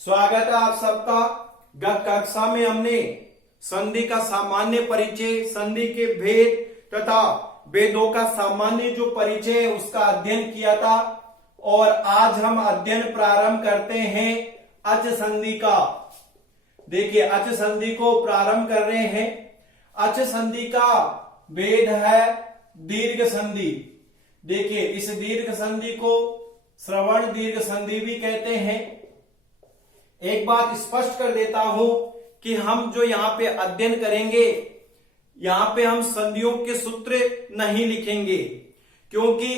स्वागत है आप सबका। गत कक्षा में हमने संधि का सामान्य परिचय, संधि के भेद तथा भेदों का सामान्य जो परिचय है उसका अध्ययन किया था और आज हम अध्ययन प्रारंभ करते हैं अच संधि का। देखिए, अच संधि को प्रारंभ कर रहे हैं। अच संधि का भेद है दीर्घ संधि। देखिए, इस दीर्घ संधि को श्रवण दीर्घ संधि भी कहते हैं। एक बात स्पष्ट कर देता हूं कि हम जो यहां पे अध्ययन करेंगे, यहां पे हम संधियों के सूत्र नहीं लिखेंगे, क्योंकि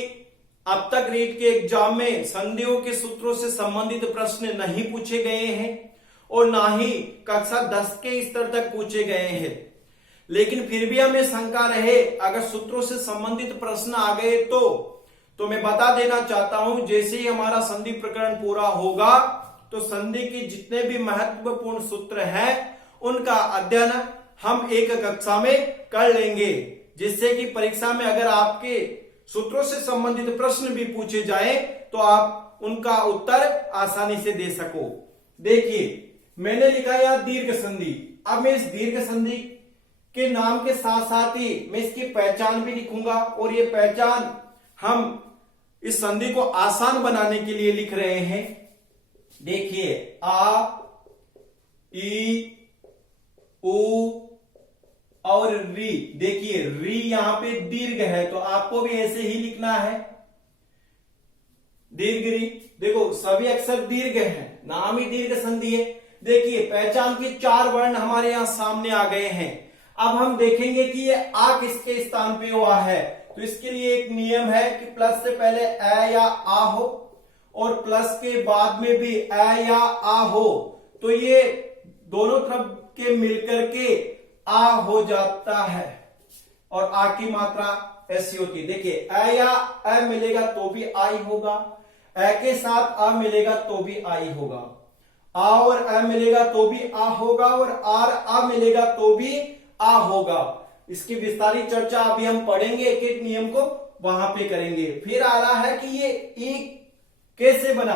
अब तक रीट के एग्जाम में संधियों के सूत्रों से संबंधित प्रश्न नहीं पूछे गए हैं और ना ही कक्षा 10 के स्तर तक पूछे गए हैं। लेकिन फिर भी हमें शंका रहे, अगर सूत्रों से संबंधित प्रश्न आ गए तो मैं बता देना चाहता हूं, जैसे ही हमारा संधि प्रकरण पूरा होगा तो संधि के जितने भी महत्वपूर्ण सूत्र हैं उनका अध्ययन हम एक कक्षा में कर लेंगे, जिससे कि परीक्षा में अगर आपके सूत्रों से संबंधित प्रश्न भी पूछे जाए तो आप उनका उत्तर आसानी से दे सको। देखिए, मैंने लिखा है दीर्घ संधि। अब मैं इस दीर्घ संधि के नाम के साथ साथ ही मैं इसकी पहचान भी लिखूंगा और ये पहचान हम इस संधि को आसान बनाने के लिए लिख रहे हैं। देखिए, आ, ई, उ और री। देखिए, री यहां पे दीर्घ है तो आपको भी ऐसे ही लिखना है, दीर्घ री। देखो, सभी अक्षर दीर्घ हैं, नाम ही दीर्घ संधि है। देखिए, पहचान के 4 वर्ण हमारे यहां सामने आ गए हैं। अब हम देखेंगे कि ये आ किसके स्थान पे हुआ है, तो इसके लिए एक नियम है कि प्लस से पहले ए या आ हो और प्लस के बाद में भी ए या आ हो, तो ये दोनों तरफ के मिलकर के आ हो जाता है और आ की मात्रा ऐसी होती है। देखिए, ए या ए मिलेगा तो भी आई होगा, ए के साथ आ मिलेगा तो भी आई होगा, आ और ए मिलेगा तो भी आ होगा और आर आ मिलेगा तो भी आ होगा। इसकी विस्तारित चर्चा अभी हम पढ़ेंगे, एक एक नियम को वहां पे करेंगे। फिर आ रहा है कि ये ई कैसे बना,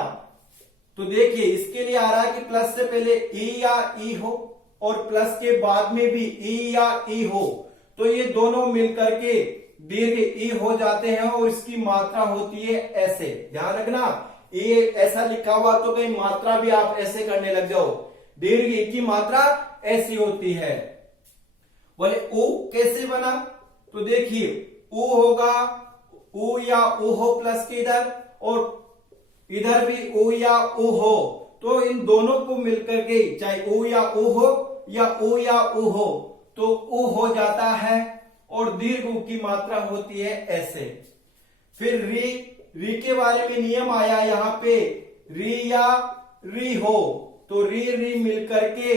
तो देखिए इसके लिए आ रहा है कि प्लस से पहले ई या ई हो और प्लस के बाद में भी ई या ई हो, तो ये दोनों मिलकर के दीर्घ ई हो जाते हैं और इसकी मात्रा होती है ऐसे। ध्यान रखना, ये ऐसा लिखा हुआ तो कहीं मात्रा भी आप ऐसे करने लग जाओ। दीर्घ ई की मात्रा ऐसी होती है। बोले उ कैसे बना, तो देखिए उ होगा, उ या उ हो प्लस के इधर और इधर भी उ या उ हो, तो इन दोनों को मिलकर के चाहे उ या उ हो या उ या उ हो तो उ हो जाता है और दीर्घ उ की मात्रा होती है ऐसे। फिर री के बारे में नियम आया यहां पे, री या री हो तो री मिलकर के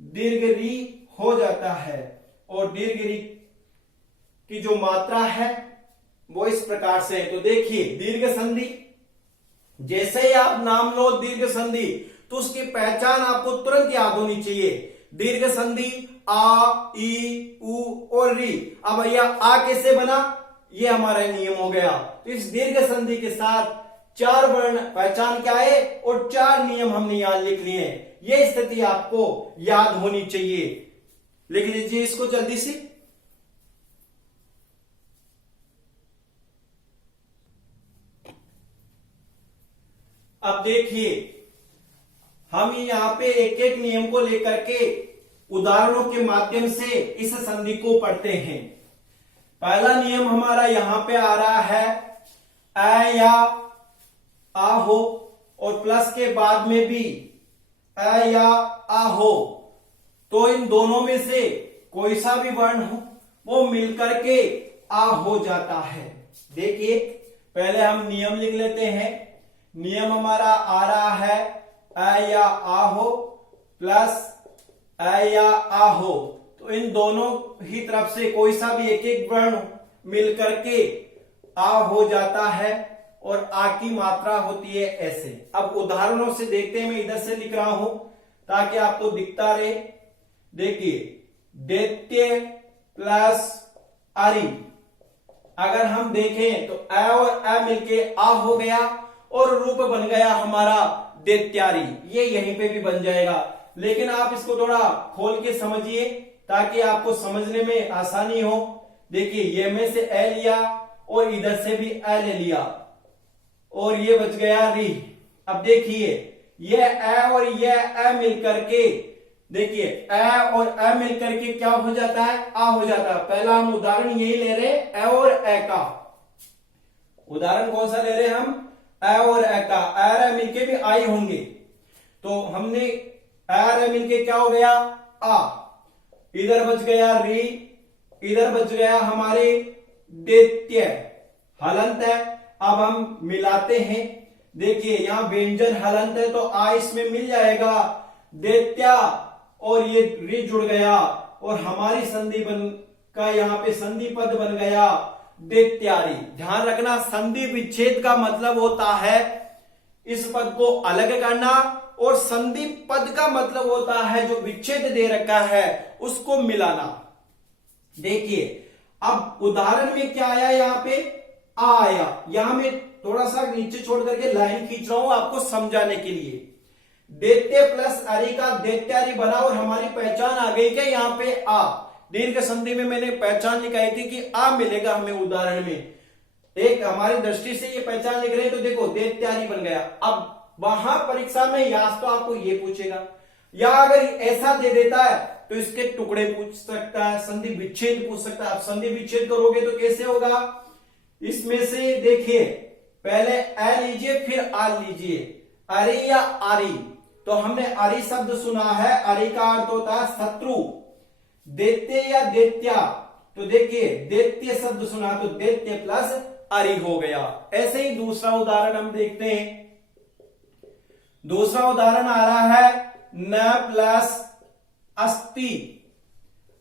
दीर्घ री हो जाता है और दीर्घ री की जो मात्रा है वो इस प्रकार से है। तो देखिए, दीर्घ संधि, जैसे ही आप नाम लो दीर्घ संधि तो उसकी पहचान आपको तुरंत याद होनी चाहिए। दीर्घ संधि आ, ई, उ और री। अब भैया आ कैसे बना, ये हमारा नियम हो गया। तो इस दीर्घ संधि के साथ 4 वर्ण पहचान क्या है और 4 नियम हमने यहां लिख लिए हैं। ये स्थिति आपको याद होनी चाहिए। लिख लीजिए इसको जल्दी से। अब देखिए, हम यहां पे एक एक नियम को लेकर के उदाहरणों के माध्यम से इस संधि को पढ़ते हैं। पहला नियम हमारा यहां पे आ रहा है, ए या आ हो और प्लस के बाद में भी ए या आ हो, तो इन दोनों में से कोई सा भी वर्ण हो वो मिलकर के आ हो जाता है। देखिए, पहले हम नियम लिख लेते हैं। नियम हमारा आ रहा है, ए या आ हो प्लस ए या आ हो, तो इन दोनों ही तरफ से कोई सा भी एक एक वर्ण मिलकर के आ हो जाता है और आ की मात्रा होती है ऐसे। अब उदाहरणों से देखते हैं, मैं इधर से लिख रहा हूं ताकि आपको दिखता रहे। देखिए, दैत्य प्लस अरि, अगर हम देखें तो ए और ए मिलके आ हो गया और रूप बन गया हमारा दैत्यारी, ये यहीं पे भी बन जाएगा। लेकिन आप इसको थोड़ा खोल के समझिए ताकि आपको समझने में आसानी हो। देखिए ये में से ए लिया और इधर से भी ए ले लिया और ये बच गया री। अब देखिए ये ए और ये ए मिलकर के, देखिए ए और ए मिलकर के क्या हो जाता है, आ हो जाता है। पहला हम उदाहरण यही ले रहे हैं, ए और ए का। उदाहरण कौन सा ले रहे हैं हम, ए और ए का। ए और ए मिलके भी आई होंगे, तो हमने ए और ए मिलके क्या हो गया, आ। इधर बच गया री, इधर बच गया हमारे दैत्य, हलंत है। अब हम मिलाते हैं, देखिए यहां व्यंजन हलंत है तो आ इसमें मिल जाएगा, दैत्या और ये री जुड़ गया और हमारी संधि बन का यहाँ पे संधि पद बन गया दैत्यारी। ध्यान रखना संधि विच्छेद का मतलब होता है इस पद को अलग करना और संधि पद का मतलब होता है जो विच्छेद दे रखा है उसको मिलाना। देखिए अब उदाहरण में क्या आया, यहाँ पे आ आया। यहां मैं थोड़ा सा नीचे छोड़ करके लाइन खींच रहा हूं आपको समझाने के लिए। दैत्य प्लस अरि का दैत्यारी बना और हमारी पहचान आ गई क्या, यहाँ पे आ। दीर्घ संधि में मैंने पहचान लिखाई थी कि आ मिलेगा हमें उदाहरण में, एक हमारी दृष्टि से ये पहचान लिख रहे हैं तो देखो दैत्यारी बन गया। अब वहां परीक्षा में या तो आपको ये पूछेगा या अगर ऐसा दे देता है तो इसके टुकड़े पूछ सकता है, संधि विच्छेद पूछ सकता है। आप संधि विच्छेद करोगे तो कैसे होगा, इसमें से देखिए पहले ए लीजिए फिर आ लीजिए, अरे या आरी। तो हमने अरि शब्द सुना है, अरि का अर्थ होता है शत्रु। दैत्य या दैत्या, तो देखिए दैत्य शब्द सुना तो दैत्य प्लस अरि हो गया। ऐसे ही दूसरा उदाहरण हम देखते हैं। दूसरा उदाहरण आ रहा है न प्लस अस्ति।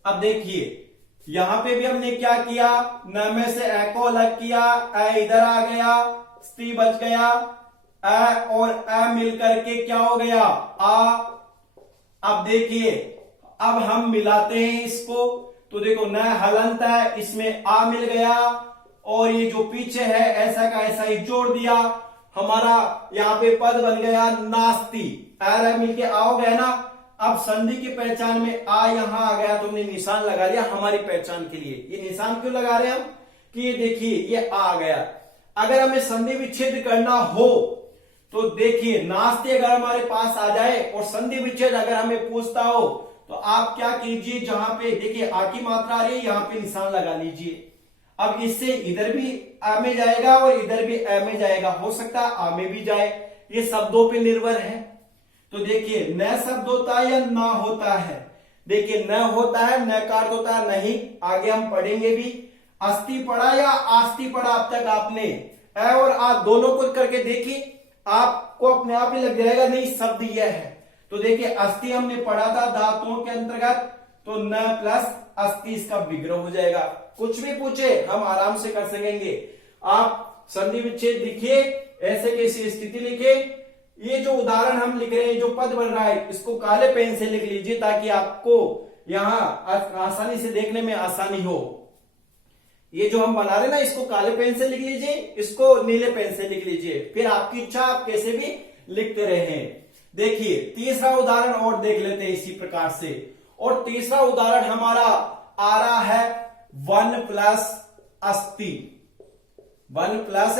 अब देखिए यहां पे भी हमने क्या किया, न में से ए को अलग किया, ए इधर आ गया, स्त्री बच गया, ए और ए मिलकर के क्या हो गया, आ। अब देखिए अब हम मिलाते हैं इसको तो देखो न हलंत है, इसमें आ मिल गया और ये जो पीछे है ऐसा का ऐसा ही जोड़ दिया, हमारा यहाँ पे पद बन गया नास्ति। ए मिलके आ हो गया ना। अब संधि की पहचान में आ यहां आ गया तो हमने निशान लगा लिया हमारी पहचान के लिए। ये निशान क्यों लगा रहे हैं हम कि ये देखिए ये आ गया। अगर हमें संधि विच्छेद करना हो तो देखिए नास्ति अगर हमारे पास आ जाए और संधि विच्छेद अगर हमें पूछता हो तो आप क्या कीजिए, जहां पे देखिए आ की मात्रा आ रही है यहां पे निशान लगा लीजिए। अब इससे इधर भी आ में जाएगा और इधर भी आ में जाएगा, हो सकता है आ में भी जाए, ये शब्दों पे निर्भर है। तो देखिए न शब्द होता है या ना होता है, देखिए न होता है, न का अर्थ होता है नहीं, आगे हम पढ़ेंगे भी। अस्थि पढ़ा या आस्ति पढ़ा अब तक आपने, ए और आ दोनों को करके देखिए आपको अपने आप ही लग जाएगा नहीं शब्द यह है। तो देखिए अस्थि हमने पढ़ा था धातुओं के अंतर्गत, तो न प्लस अस्थि इसका विग्रह हो जाएगा। कुछ भी पूछे हम आराम से कर सकेंगे। आप संधि विच्छेद लिखिए, ऐसे कैसी स्थिति लिखे, ये जो उदाहरण हम लिख रहे हैं जो पद बन रहा है इसको काले पेन से लिख लीजिए ताकि आपको यहां आसानी से देखने में आसानी हो। ये जो हम बना रहे हैं ना इसको काले पेन से लिख लीजिए, इसको नीले पेन से लिख लीजिए, फिर आपकी इच्छा आप कैसे भी लिखते रहे। देखिए तीसरा उदाहरण और देख लेते हैं इसी प्रकार से। और तीसरा उदाहरण हमारा आ रहा है वन प्लस अस्थि। वन प्लस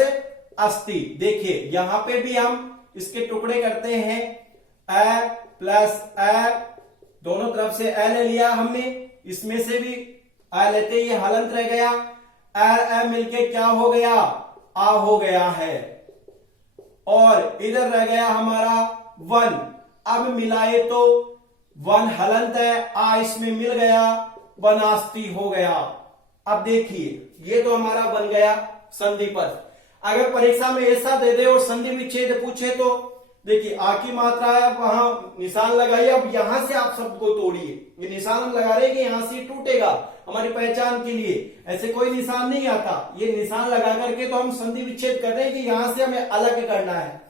अस्थि, देखिए यहां पे भी हम इसके टुकड़े करते हैं, ए प्लस ए, दोनों तरफ से ए ले लिया हमने, इसमें से भी ए लेते ये हलंत रह गया, ए मिलके क्या हो गया, आ हो गया है और इधर रह गया हमारा वन। अब मिलाए तो वन हलंत है, आ इसमें मिल गया, वनास्ति हो गया। अब देखिए ये तो हमारा बन गया संधि पद। अगर परीक्षा में ऐसा दे दे और संधि विच्छेद पूछे तो देखिए आ की मात्रा है, वहां निशान लगाइए। अब यहां से आप शब्द को तोड़िए, ये निशान हम लगा रहे हैं कि यहां से टूटेगा हमारी पहचान के लिए, ऐसे कोई निशान नहीं आता। ये निशान लगा करके तो हम संधि विच्छेद कर रहे हैं कि यहां से हमें अलग करना है।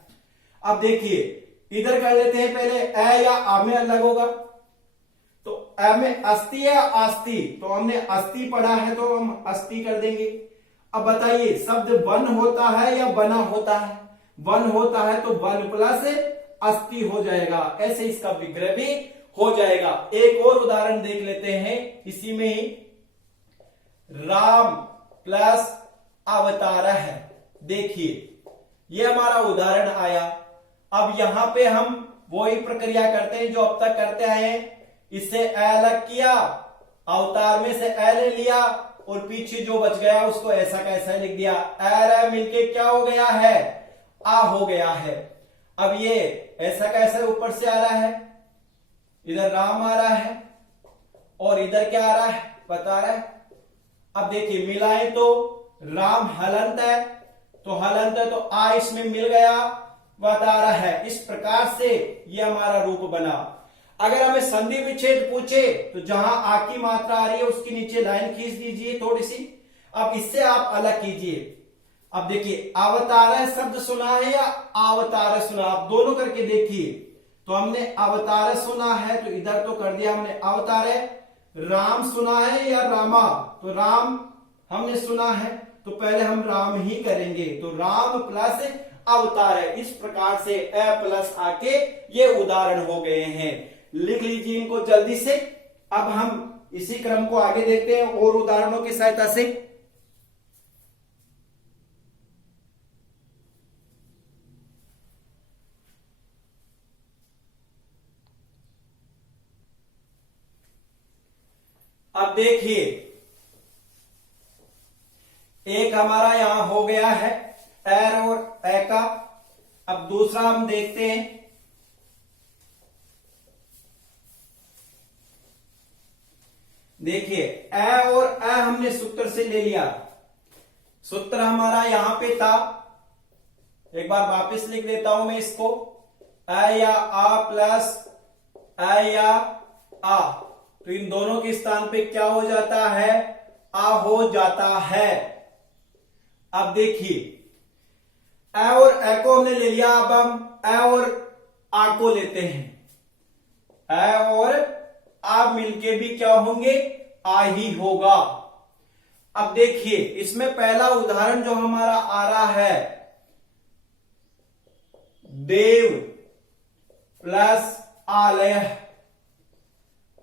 अब देखिए इधर कर लेते हैं पहले, ए या आ में अलग होगा तो ए में अस्थि या आस्ति, तो हमने अस्थि पढ़ा है तो हम अस्थि कर देंगे। अब बताइए शब्द वन होता है या बना होता है, वन होता है तो वन प्लस अस्थि हो जाएगा, ऐसे इसका विग्रह भी हो जाएगा। एक और उदाहरण देख लेते हैं इसी में ही, राम प्लस अवतार है। देखिए ये हमारा उदाहरण आया। अब यहां पे हम वही प्रक्रिया करते हैं जो अब तक करते आए हैं। इससे अ अलग किया, अवतार में से अ ले लिया और पीछे जो बच गया उसको ऐसा कैसा लिख दिया। अ मिलके क्या हो गया है, आ हो गया है। अब ये ऐसा कैसा ऊपर से आ रहा है, इधर राम आ रहा है और इधर क्या आ रहा है बता रहा है। अब देखिए मिलाएं तो राम हलंत है, तो हलंत है तो आ इसमें मिल गया, बता रहा है। इस प्रकार से ये हमारा रूप बना। अगर हमें संधि विच्छेद पूछे तो जहां आ की मात्रा आ रही है उसके नीचे लाइन खींच दीजिए थोड़ी सी। अब इससे आप अलग कीजिए। अब देखिए अवतार शब्द सुना है या अवतार सुना, आप दोनों करके देखिए। तो हमने अवतार सुना है तो इधर तो कर दिया हमने अवतार। राम सुना है या रामा, तो राम हमने सुना है तो पहले हम राम ही करेंगे। तो राम प्लस अवतार है। इस प्रकार से अ प्लस आके ये उदाहरण हो गए हैं। लिख लीजिए इनको जल्दी से। अब हम इसी क्रम को आगे देखते हैं और उदाहरणों की सहायता से। अब देखिए एक हमारा यहां हो गया है एर और ए का। अब दूसरा हम देखते हैं। देखिए ए और ए हमने सूत्र से ले लिया। सूत्र हमारा यहां पे था, एक बार वापस लिख देता हूं मैं इसको। ए या आ प्लस ए या आ, तो इन दोनों के स्थान पे क्या हो जाता है, आ हो जाता है। अब देखिए ए और ए को हमने ले लिया। अब हम ए और आ को लेते हैं। ए और आ मिलके भी क्या होंगे, आ ही होगा। अब देखिए इसमें पहला उदाहरण जो हमारा आ रहा है, देव प्लस आलय।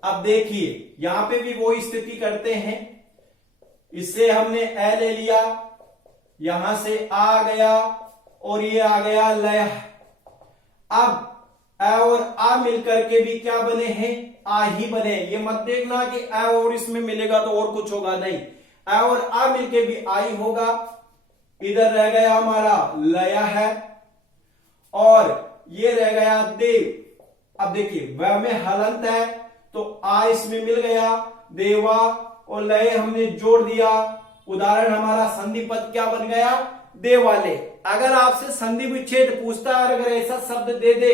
अब देखिए यहां पे भी वो स्थिति करते हैं। इससे हमने ए ले लिया, यहां से आ गया और ये आ गया लय। अब ए और आ मिलकर के भी क्या बने हैं, आ ही बने। ये मत देखना कि ए और इसमें मिलेगा तो और कुछ होगा, नहीं, ए और आ मिलके भी आ ही होगा। इधर रह गया हमारा लय है और ये रह गया देव। अब देखिए वह में हलंत है तो आ इसमें मिल गया, देवा और लय हमने जोड़ दिया। उदाहरण हमारा संधि पद क्या बन गया, देवालय। अगर आपसे संधि विच्छेद पूछता है, अगर ऐसा शब्द दे दे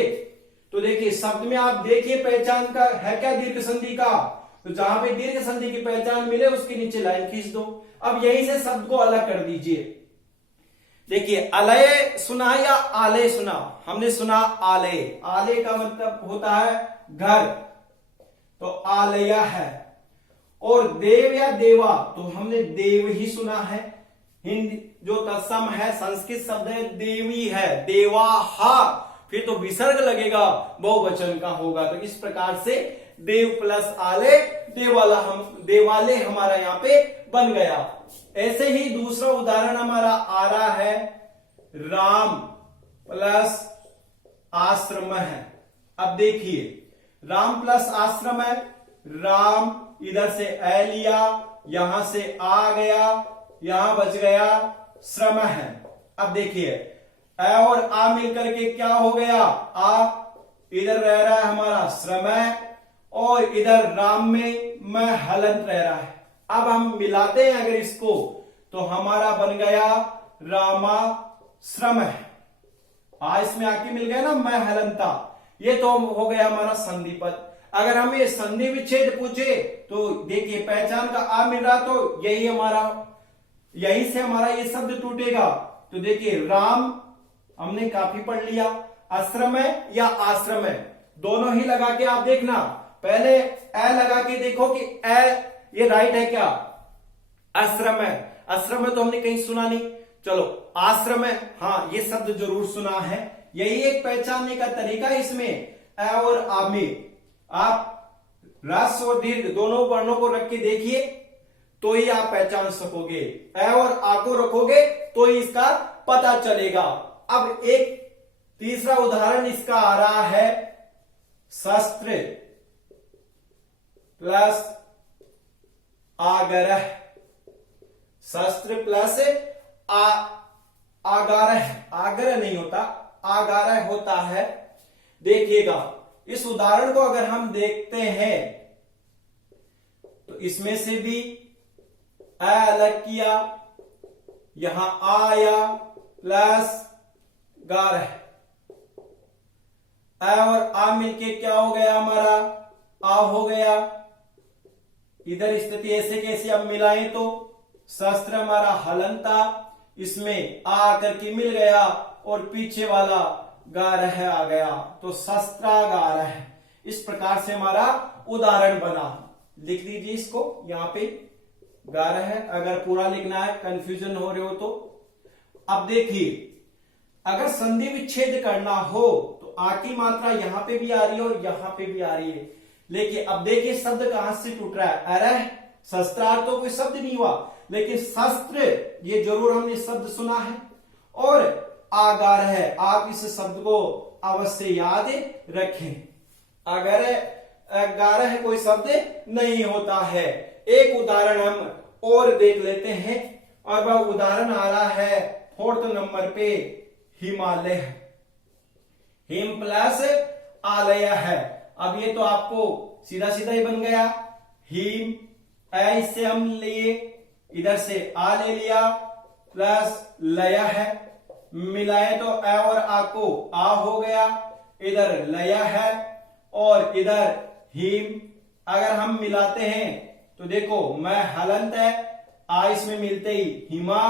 तो देखिए शब्द में आप देखिए पहचान का है क्या, दीर्घ संधि का। तो जहां पे दीर्घ संधि की पहचान मिले उसके नीचे लाइन खींच दो। अब यहीं से शब्द को अलग कर दीजिए। देखिए अलय सुना या आलय सुना, हमने सुना आलय। आलय का मतलब होता है घर, तो आलय है। और देव या देवा, तो हमने देव ही सुना है। हिंदी जो तत्सम है संस्कृत शब्द है देवी है, देवा हा, फिर तो विसर्ग लगेगा, बहुवचन का होगा। तो इस प्रकार से देव प्लस आलय देवालय हमारा यहां पे बन गया। ऐसे ही दूसरा उदाहरण हमारा आ रहा है, राम प्लस आश्रम है। अब देखिए राम प्लस आश्रम है, राम इधर से ए लिया, यहां से आ गया, यहां बच गया श्रम है। अब देखिए ए और आ मिलकर के क्या हो गया, आ इधर रह रहा है हमारा श्रम और इधर राम में मैं हलंत रह रहा है। अब हम मिलाते हैं अगर इसको तो हमारा बन गया रामा श्रम है। आ इसमें आके मिल गया ना मैं हलंता, ये तो हो गया हमारा संधि पद। अगर हमें संधि विच्छेद पूछे तो देखिए पहचान का आ मिल रहा तो यही से हमारा ये शब्द टूटेगा। तो देखिए राम हमने काफी पढ़ लिया, आश्रम है या आश्रम है, दोनों ही लगा के आप देखना। पहले ए लगा के देखो कि ए ये राइट है क्या, आश्रम है। आश्रम है तो हमने कहीं सुना नहीं, चलो आश्रम है, हाँ ये शब्द जरूर सुना है, यही एक पहचानने का तरीका इसमें अ और आ में। आप ह्रस्व और दीर्घ दोनों वर्णों को रख के देखिए तो ही आप पहचान सकोगे। अ और आ को रखोगे तो ही इसका पता चलेगा। अब एक तीसरा उदाहरण इसका आ रहा है, शस्त्र प्लस आग्रह। शस्त्र प्लस आग्रह, आग्रह नहीं होता, आग्रह होता है। देखिएगा इस उदाहरण को अगर हम देखते हैं तो इसमें से भी अ अलग किया, यहां आया प्लस गारह, अ और आ मिलके क्या हो गया हमारा, आ हो गया। इधर स्थिति ऐसे कैसे अब मिलाएं तो शस्त्र हमारा हलन था, इसमें आ आकर के मिल गया और पीछे वाला गारह आ गया तो शस्त्रागारह। इस प्रकार से हमारा उदाहरण बना। लिख दीजिए इसको यहां पे गारह, अगर पूरा लिखना है, कंफ्यूजन हो रहे हो तो। अब देखिए अगर संधि विच्छेद करना हो तो आ की मात्रा यहां पे भी आ रही है और यहां पे भी आ रही है, लेकिन अब देखिए शब्द कहां से टूट रहा है, अरह शस्त्रार्थ तो कोई शब्द नहीं हुआ, लेकिन शस्त्र ये जरूर हमने शब्द सुना है और आगार है। आप इस शब्द को अवश्य याद रखें। अगर गारह कोई शब्द नहीं होता है। एक उदाहरण हम और देख लेते हैं और वह उदाहरण आ रहा है 4th नंबर पे, हिमालय। हिम प्लस आलय है। अब ये तो आपको सीधा सीधा ही बन गया। हिम ऐसे हम लिए, इधर से आ ले लिया प्लस लय है, मिलाए तो अ और आ को आ हो गया, इधर लय है और इधर हिम। अगर हम मिलाते हैं तो देखो मैं हलंत है, आ इसमें मिलते ही हिमा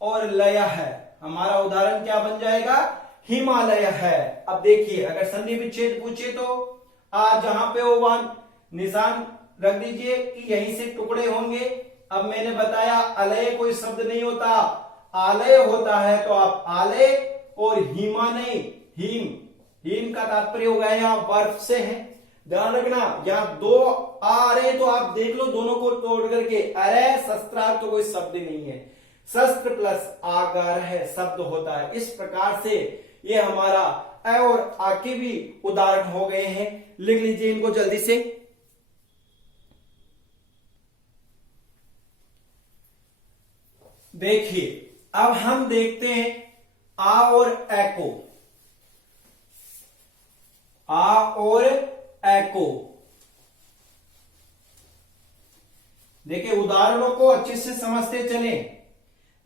और लय है, हमारा उदाहरण क्या बन जाएगा, हिमालय है। अब देखिए अगर संधि विच्छेद पूछे तो आ जहां पे हो वहां निशान रख दीजिए कि यहीं से टुकड़े होंगे। अब मैंने बताया अलय कोई शब्द नहीं होता, आलय होता है, तो आप आलय और हिमा नहीं हिम। हिम का तात्पर्य हो गया यहाँ बर्फ से है। ध्यान रखना यहाँ दो आ रहे तो आप देख लो दोनों को तोड़ करके, अरे शस्त्रार्थ तो कोई शब्द नहीं है, शस्त्र प्लस आगार है शब्द होता है। इस प्रकार से ये हमारा अ और आ के भी उदाहरण हो गए हैं। लिख लीजिए इनको जल्दी से। देखिए अब हम देखते हैं आ और ए को। आ और ए को देखिए उदाहरणों को अच्छे से समझते चलें।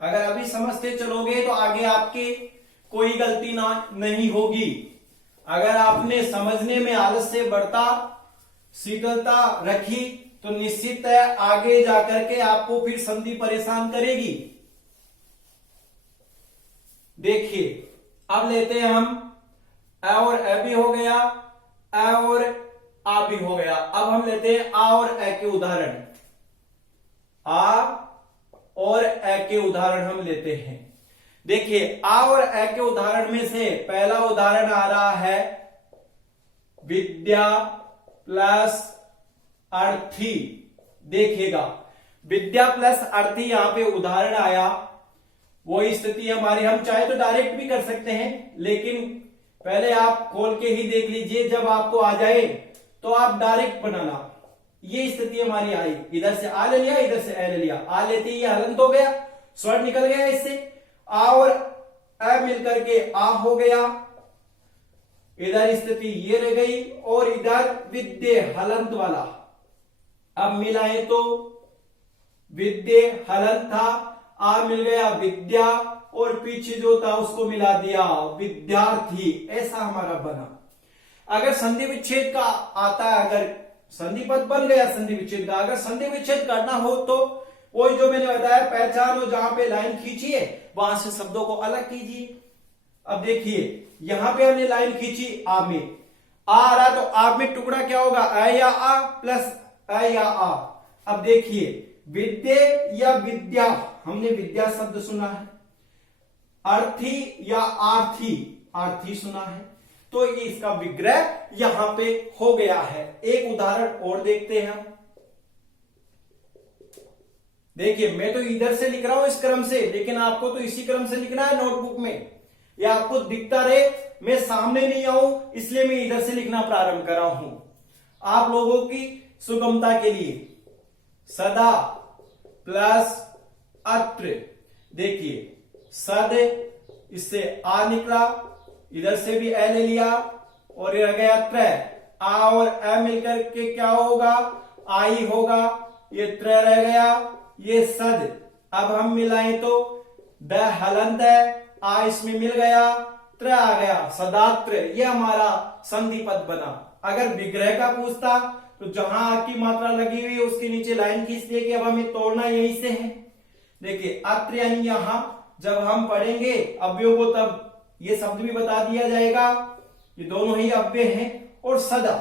अगर अभी समझते चलोगे तो आगे आपके कोई गलती ना नहीं होगी। अगर आपने समझने में आलस्य बढ़ता शीतलता रखी तो निश्चित है आगे जाकर के आपको फिर संधि परेशान करेगी। देखिए अब लेते हैं हम अ और ए भी हो गया, अ और आ भी हो गया। अब हम लेते हैं आ और ए के उदाहरण। आ और ए के उदाहरण हम लेते हैं। देखिए आ और ए के उदाहरण में से पहला उदाहरण आ रहा है विद्या प्लस अर्थी। देखिएगा विद्या प्लस अर्थी यहां पे उदाहरण आया, वही स्थिति हमारी। हम चाहे तो डायरेक्ट भी कर सकते हैं, लेकिन पहले आप खोल के ही देख लीजिए, जब आपको आ जाए तो आप डायरेक्ट बनाना। ये स्थिति हमारी आई, इधर से आ ले लिया, इधर से ए ले लिया, आ लेते ही हलंत हो गया, स्वर निकल गया इससे। आ और अ मिलकर के आ हो गया, इधर स्थिति ये रह गई और इधर विद्य हलंत वाला। अब मिलाए तो विद्य हलंत था, आ मिल गया विद्या और पीछे जो था उसको मिला दिया विद्यार्थी, ऐसा हमारा बना। अगर संधि विच्छेद का आता है, अगर संधि पद बन गया संधि विच्छेद का, अगर संधि विच्छेद करना हो तो वही जो मैंने बताया पहचानो, जहां पे लाइन खींचिए वहां से शब्दों को अलग कीजिए। अब देखिए यहां पे हमने लाइन खींची आ में, आ रहा तो आ में टुकड़ा क्या होगा, अ या आ प्लस अ या आ। अब देखिए विद्य या विद्या, हमने विद्या शब्द सुना है, अर्थी या आर्थी, आर्थी सुना है। तो ये इसका विग्रह यहां पे हो गया है। एक उदाहरण और देखते हैं हम। देखिए मैं तो इधर से लिख रहा हूं इस क्रम से, लेकिन आपको तो इसी क्रम से लिखना है नोटबुक में, या आपको दिखता रहे। मैं सामने नहीं आऊं इसलिए मैं इधर से लिखना प्रारंभ कर रहा हूं आप लोगों की सुगमता के लिए। सदा प्लस अत्र, देखिए सद, इससे आ निकला, इधर से भी ए ले लिया और ये रह गया त्र। आ और ए मिलकर के क्या होगा, आई होगा, ये त्र रह गया, ये सद। अब हम मिलाएं तो द हलंत है, आ इसमें मिल गया, त्र आ गया, सदात्र। ये हमारा संधि पद बना। अगर विग्रह का पूछता तो जहां आ की मात्रा लगी हुई है उसके नीचे लाइन खींच दिए कि अब हमें तोड़ना यहीं से है। देखिए अत्र यानी यहां जब हम पढ़ेंगे अव्ययों को तब ये शब्द भी बता दिया जाएगा, ये दोनों ही अव्यय हैं। और सदा,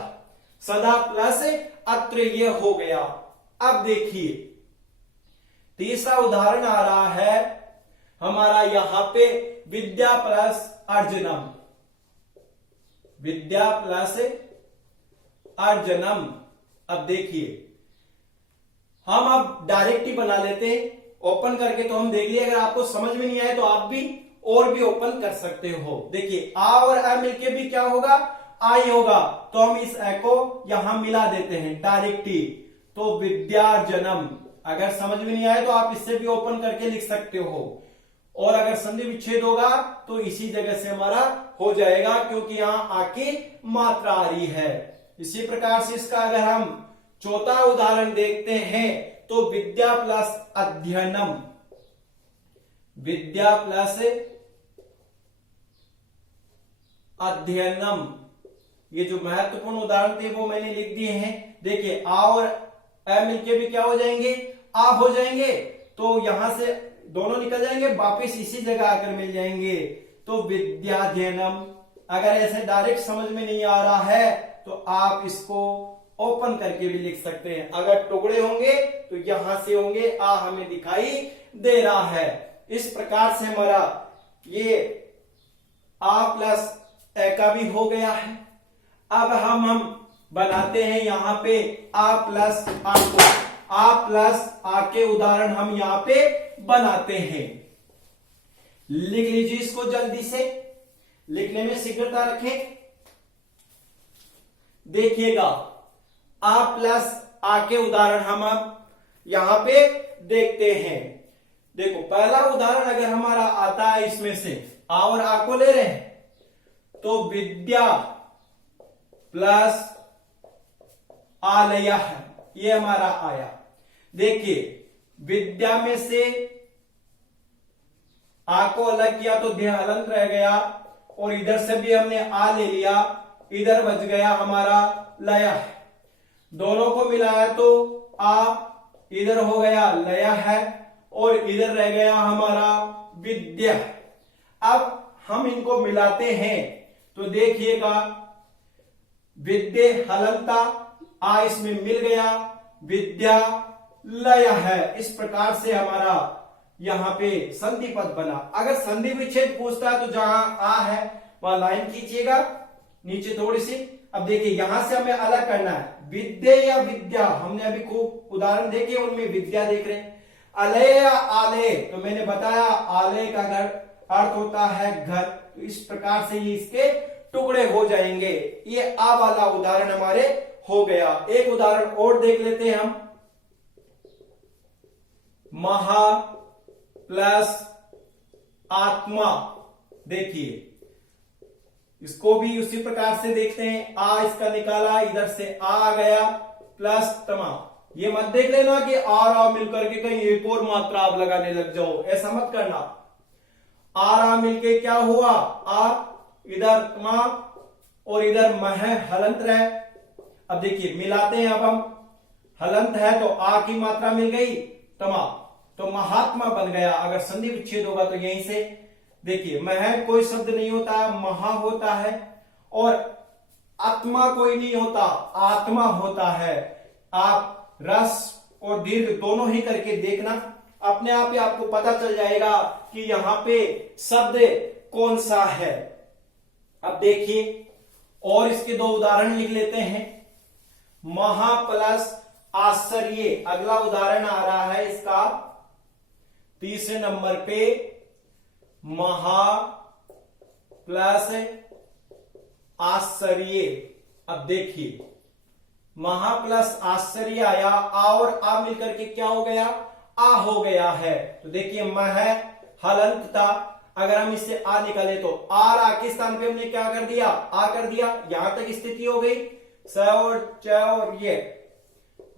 सदा प्लस अत्र ये हो गया। अब देखिए तीसरा उदाहरण आ रहा है हमारा यहां पे विद्या प्लस अर्जनम। विद्या प्लस अर्जनम। अब देखिए हम अब डायरेक्ट ही बना लेते हैं, ओपन करके तो हम देख लिए। अगर आपको समझ में नहीं आए तो आप भी और भी ओपन कर सकते हो। देखिए आ और अ मिलके भी क्या होगा, आई होगा, तो हम इस ए को यहां मिला देते हैं डायरेक्ट ही, तो विद्यार्जनम। अगर समझ में नहीं आए तो आप इससे भी ओपन करके लिख सकते हो। और अगर संधि विच्छेद होगा तो इसी जगह से हमारा हो जाएगा, क्योंकि यहां आके मात्रा आ रही है। इसी प्रकार से इसका अगर हम चौथा उदाहरण देखते हैं तो विद्या प्लस अध्ययनम। विद्या प्लस अध्ययनम, ये जो महत्वपूर्ण उदाहरण थे वो मैंने लिख दिए हैं। देखिए आ और अ मिलके भी क्या हो जाएंगे, आप हो जाएंगे, तो यहां से दोनों निकल जाएंगे, वापिस इसी जगह आकर मिल जाएंगे, तो विद्याध्ययनम। अगर ऐसे डायरेक्ट समझ में नहीं आ रहा है तो आप इसको ओपन करके भी लिख सकते हैं। अगर टुकड़े होंगे तो यहां से होंगे, आ हमें दिखाई दे रहा है। इस प्रकार से हमारा ये आ प्लस ए का भी हो गया है। अब हम बनाते हैं यहां पे आ प्लस आ को। आ प्लस आ के उदाहरण हम यहां पे बनाते हैं। लिख लीजिए इसको जल्दी से, लिखने में शीघ्रता रखें। देखिएगा आ प्लस आ के उदाहरण हम अब यहां पे देखते हैं। देखो पहला उदाहरण अगर हमारा आता है इसमें से आ और आ को ले रहे हैं तो विद्या प्लस आलय, ये हमारा आया। देखिए विद्या में से आ को अलग किया तो देह हलंत रह गया, और इधर से भी हमने आ ले लिया, इधर बच गया हमारा लय। दोनों को मिलाया तो आ इधर हो गया लय है, और इधर रह गया हमारा विद्या। अब हम इनको मिलाते हैं तो देखिएगा विद्या हलंता, आ इसमें मिल गया, विद्या लय है। इस प्रकार से हमारा यहां पे संधि पद बना। अगर संधि विच्छेद पूछता है तो जहां आ है वहां लाइन खींचिएगा नीचे थोड़ी सी। अब देखिए यहां से हमें अलग करना है, विद्या या विद्या। हमने अभी खूब उदाहरण देखे, उनमें विद्या देख रहे हैं। अलय या आलय, तो मैंने बताया आलय का घर अर्थ होता है घर, तो इस प्रकार से ये इसके टुकड़े हो जाएंगे। ये आ वाला उदाहरण हमारे हो गया। एक उदाहरण और देख लेते हैं हम। महा प्लस आत्मा, देखिए इसको भी उसी प्रकार से देखते हैं। आ इसका निकाला, इधर से आ गया प्लस तमा। ये मत देख लेना कि आ मिलकर के कहीं एक और मात्रा आप लगाने लग जाओ, ऐसा मत करना। आ मिलके क्या हुआ, आ इधर तमा और इधर मह हलंत रहे। अब देखिए मिलाते हैं, अब हम हलंत है तो आ की मात्रा मिल गई तमा, तो महात्मा बन गया। अगर संधि विच्छेद होगा तो यहीं से देखिए मह कोई शब्द नहीं होता, महा होता है, और आत्मा कोई नहीं होता, आत्मा होता है। आप रस और दीर्घ दोनों ही करके देखना, अपने आप ही आपको पता चल जाएगा कि यहां पे शब्द कौन सा है। अब देखिए और इसके दो उदाहरण लिख लेते हैं। महा प्लस आश्चर्य, अगला उदाहरण आ रहा है इसका तीसरे नंबर पे। महा प्लस आश्चर्य। अब देखिए महा प्लस आश्चर्य आया, आ और आ मिलकर के क्या हो गया, आ हो गया है। तो देखिए मह हलंत था, अगर हम इससे आ निकाले तो आर आ के स्थान पे हमने क्या कर दिया, आ कर दिया। यहां तक स्थिति हो गई। स और च और ये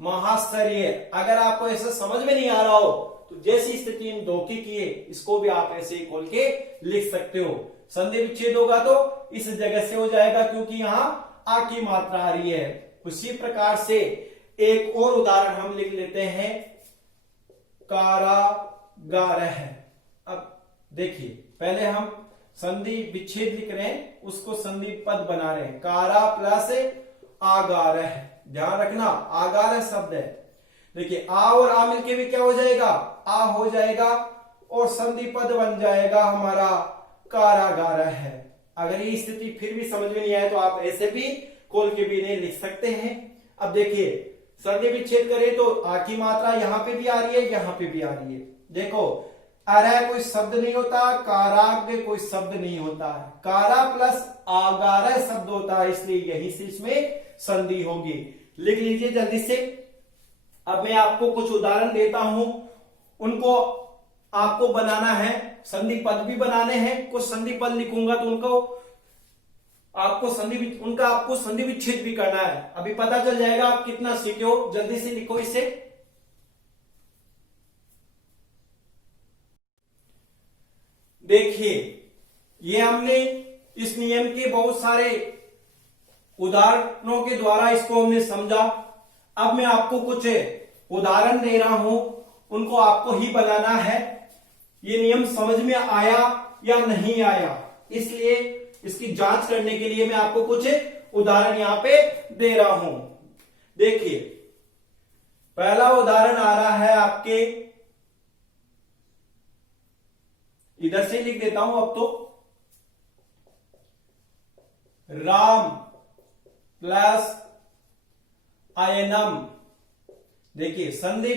महाश्चर्य। अगर आपको ऐसा समझ में नहीं आ रहा हो तो जैसी स्थिति इन दो की किए, इसको भी आप ऐसे ही खोल के लिख सकते हो। संधि विच्छेद होगा तो इस जगह से हो जाएगा, क्योंकि यहां आ की मात्रा आ रही है। उसी प्रकार से एक और उदाहरण हम लिख लेते हैं, कारागार है। अब देखिए पहले हम संधि विच्छेद लिख रहे हैं, उसको संधि पद बना रहे हैं। कारा प्लस आगार है, ध्यान रखना आगार शब्द है। देखिए आ और आ मिलके भी क्या हो जाएगा, आ हो जाएगा और संधि पद बन जाएगा हमारा कारागार है। अगर ये स्थिति फिर भी समझ में नहीं आए तो आप ऐसे भी खोल के भी नहीं लिख सकते हैं। अब देखिए संधि विच्छेद करें तो आ की मात्रा यहां पे भी आ रही है, यहां पे भी आ रही है। देखो अरह कोई शब्द नहीं होता, काराग्र कोई शब्द नहीं होता है, कारा प्लस आगार शब्द होता है, इसलिए यही से इसमें संधि होगी। लिख लीजिए जल्दी से। अब मैं आपको कुछ उदाहरण देता हूं, उनको आपको बनाना है, संधि पद भी बनाने हैं। कुछ संधि पद लिखूंगा तो उनको आपको संधि विच्छेद भी करना है। अभी पता चल जाएगा आप कितना सीखे हो। जल्दी से लिखो इसे। देखिए ये हमने इस नियम के बहुत सारे उदाहरणों के द्वारा इसको हमने समझा। अब मैं आपको कुछ उदाहरण दे रहा हूं, उनको आपको ही बनाना है। ये नियम समझ में आया या नहीं आया, इसलिए इसकी जांच करने के लिए मैं आपको कुछ उदाहरण यहां पे दे रहा हूं। देखिए पहला उदाहरण आ रहा है आपके, इधर से लिख देता हूं अब तो। राम प्लस आयनम। देखिए संधि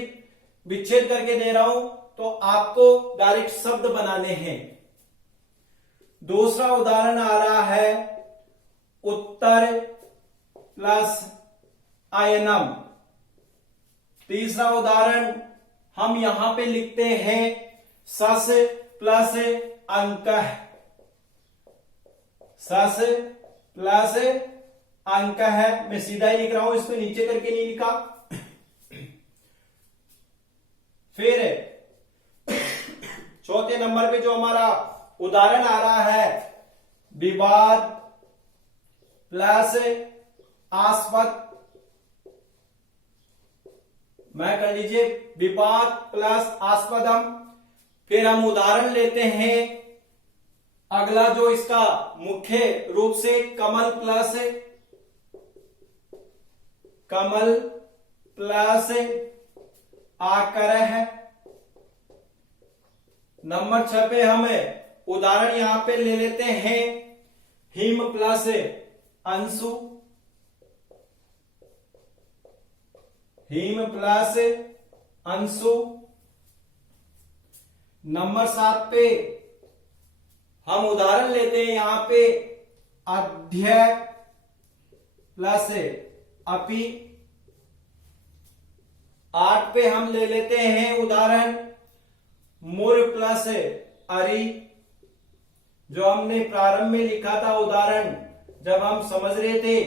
विच्छेद करके दे रहा हूं तो आपको डायरेक्ट शब्द बनाने हैं। दूसरा उदाहरण आ रहा है उत्तर प्लस आयनम। तीसरा उदाहरण हम यहां पे लिखते हैं सस प्लस अंक। सस प्लस अंक है, मैं सीधा ही लिख रहा हूं, इसमें नीचे करके नहीं लिखा। फिर चौथे नंबर पे जो हमारा उदाहरण आ रहा है, विवाद प्लस आस्पद। मैं कर लीजिए विवाद प्लस आस्पदम। फिर हम उदाहरण लेते हैं अगला जो इसका मुख्य रूप से कमल प्लस आकर है। नंबर 6 पे हमें उदाहरण यहां पे ले लेते हैं him plus Anshu. Him plus Anshu. Number 7 पे हम उदाहरण लेते हैं यहां पे अध्य प्लस अपि। 8 पे हम ले लेते हैं उदाहरण मुर प्लस अरि। जो हमने प्रारंभ में लिखा था उदाहरण, जब हम समझ रहे थे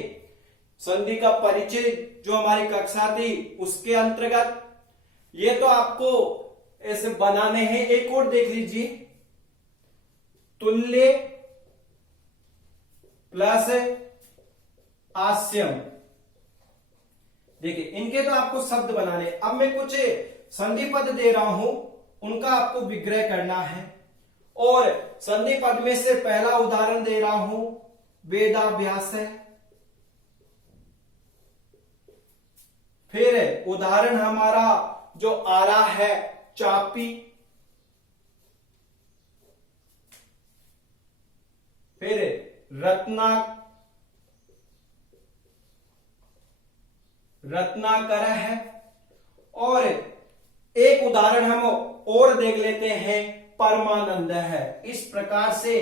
संधि का परिचय, जो हमारी कक्षा थी उसके अंतर्गत। ये तो आपको ऐसे बनाने हैं। एक और देख लीजिए, तुल्य प्लस आस्यम। देखिए इनके तो आपको शब्द बनाने। अब मैं कुछ संधि पद दे रहा हूं, उनका आपको विग्रह करना है। और संधि पद में से पहला उदाहरण दे रहा हूं वेदाभ्यास है। फिर उदाहरण हमारा जो आ रहा है चापी। फिर रत्नाकर है। और एक उदाहरण हम और देख लेते हैं, परमानंद है। इस प्रकार से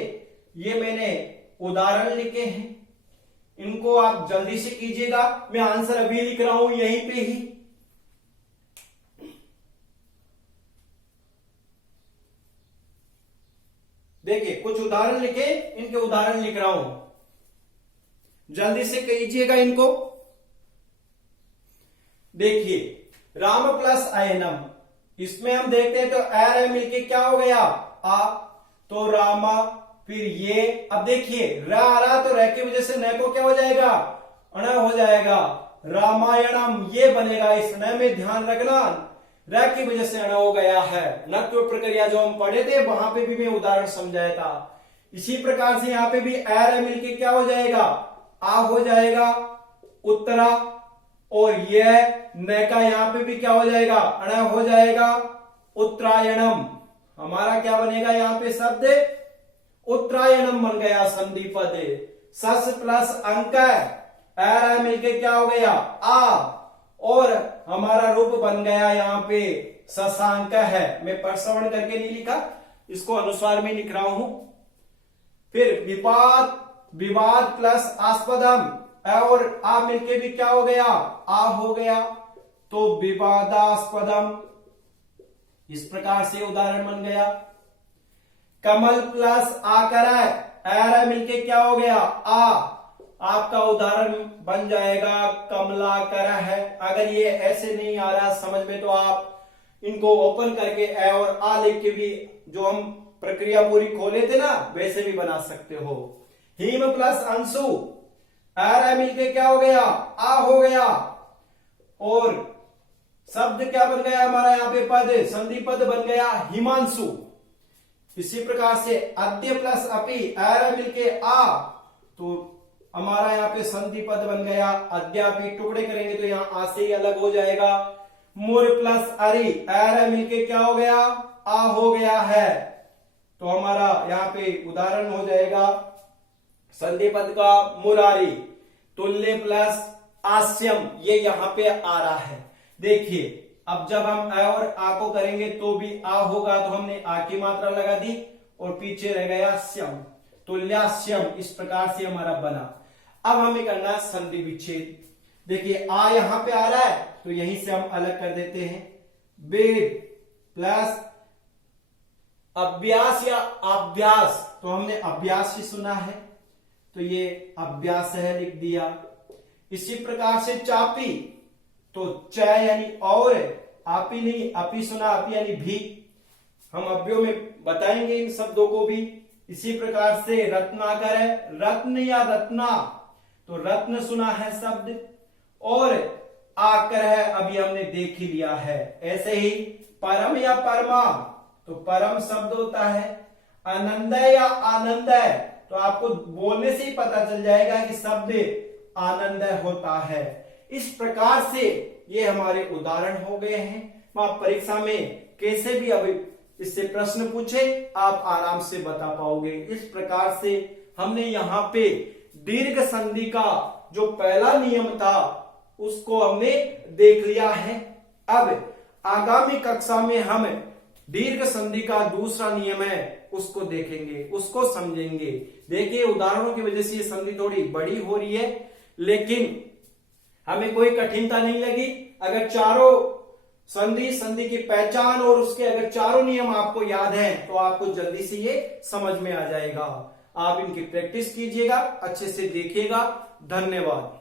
ये मैंने उदाहरण लिखे हैं, इनको आप जल्दी से कीजिएगा। मैं आंसर अभी लिख रहा हूं यहीं पे ही। देखिए कुछ उदाहरण लिखे, इनके उदाहरण लिख रहा हूं, जल्दी से कीजिएगा इनको। देखिए राम प्लस अयनम, इसमें हम देखते हैं तो एर मिलके क्या हो गया आ, तो रामा। फिर ये अब देखिए रा तो रह की वजह से न को क्या हो जाएगा, अण हो जाएगा, रामायणम ये बनेगा। इस न में ध्यान रखना, र की वजह से अण हो गया है। नत्व प्रक्रिया जो हम पढ़े थे वहां पे भी मैं उदाहरण समझाया था। इसी प्रकार से यहाँ पे भी एर मिलके क्या हो जाएगा, आ हो जाएगा, उत्तरा। और यह न का यहाँ पे भी क्या हो जाएगा, अण हो जाएगा, उत्तरायणम। हमारा क्या बनेगा यहाँ पे शब्द, उत्तरायणम बन गया संधि पद। सस प्लस अंक, एर मिलके क्या हो गया, आ। और हमारा रूप बन गया यहाँ पे शशांक है। मैं परसवर्ण करके नहीं लिखा, इसको अनुस्वार में लिख रहा हूं। फिर विवाद प्लस आस्पदम, और आ मिलके भी क्या हो गया, आ हो गया, तो विवादास्पदम। इस प्रकार से उदाहरण बन गया। कमल प्लस आकर, एर मिलके क्या हो गया, आ। आपका उदाहरण बन जाएगा कमलाकर है। अगर ये ऐसे नहीं आ रहा समझ में तो आप इनको ओपन करके ए और आ लिख के भी जो हम प्रक्रिया पूरी खोले थे ना वैसे भी बना सकते हो। हिम प्लस अंशु, एर मिलके क्या हो गया, आ हो गया। और शब्द क्या बन गया हमारा यहाँ पे, पद, संधि पद बन गया हिमांशु। इसी प्रकार से अद्य प्लस अपि, एर मिलके आ, तो हमारा यहाँ पे संधि पद बन गया अद्यापि। टुकड़े करेंगे तो यहाँ आ से ही अलग हो जाएगा। मुर प्लस अरि, एर मिलके क्या हो गया, आ हो गया है, तो हमारा यहाँ पे उदाहरण हो जाएगा संधि पद का मुरारी। तुल्य प्लस आस्यम, ये यहाँ पे आ रहा है। देखिए अब जब हम अ और आ को करेंगे तो भी आ होगा, तो हमने आ की मात्रा लगा दी और पीछे रह गया स्यम, तुल्यास्यम। इस प्रकार से हमारा बना। अब हमें करना है संधि विच्छेद। देखिए आ यहां पे आ रहा है तो यहीं से हम अलग कर देते हैं। वेद प्लस अभ्यास या अभ्यास, तो हमने अभ्यास ही सुना है तो ये अभ्यास है लिख दिया। इसी प्रकार से चापी, तो च यानी और, आपी नहीं, अपी सुना, अपी यानी भी। हम अव्ययों में बताएंगे इन शब्दों को भी। इसी प्रकार से रत्नाकर है, रत्न या रत्ना, तो रत्न सुना है शब्द। और आकर है, अभी हमने देख ही लिया है। ऐसे ही परम या परमा, तो परम शब्द होता है। आनंद या आनंद है, तो आपको बोलने से ही पता चल जाएगा कि शब्द आनंद होता है। इस प्रकार से ये हमारे उदाहरण हो गए हैं। आप परीक्षा में कैसे भी अभी इससे प्रश्न पूछे आप आराम से बता पाओगे। इस प्रकार से हमने यहाँ पे दीर्घ संधि का जो पहला नियम था उसको हमने देख लिया है। अब आगामी कक्षा में हम दीर्घ संधि का दूसरा नियम है उसको देखेंगे, उसको समझेंगे। देखिए उदाहरणों की वजह से ये संधि थोड़ी बड़ी हो रही है, लेकिन हमें कोई कठिनता नहीं लगी। अगर चारों संधि की पहचान और उसके अगर चारों नियम आपको याद हैं तो आपको जल्दी से ये समझ में आ जाएगा। आप इनकी प्रैक्टिस कीजिएगा, अच्छे से देखिएगा। धन्यवाद।